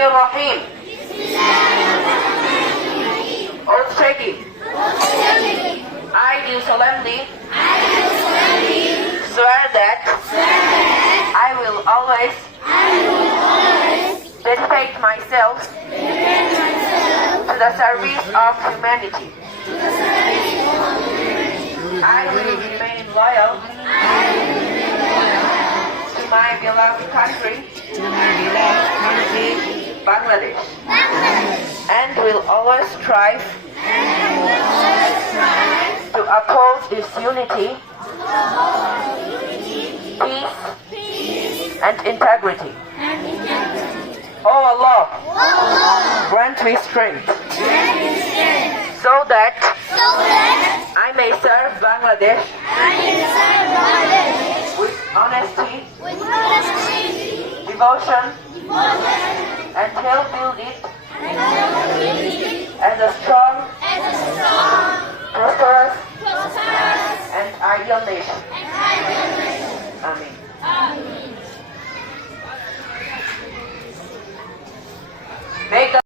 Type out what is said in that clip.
Bismillahirrahmanirrahim. Oath taking. I do solemnly swear that I will always dedicate myself to the service of humanity. I will remain loyal to my beloved country, Bangladesh, and will always strive to uphold its unity, peace, and integrity. Oh Allah, grant me strength so that I may serve Bangladesh with honesty, devotion, and help build it as a strong, prosperous, and ideal nation. Amen.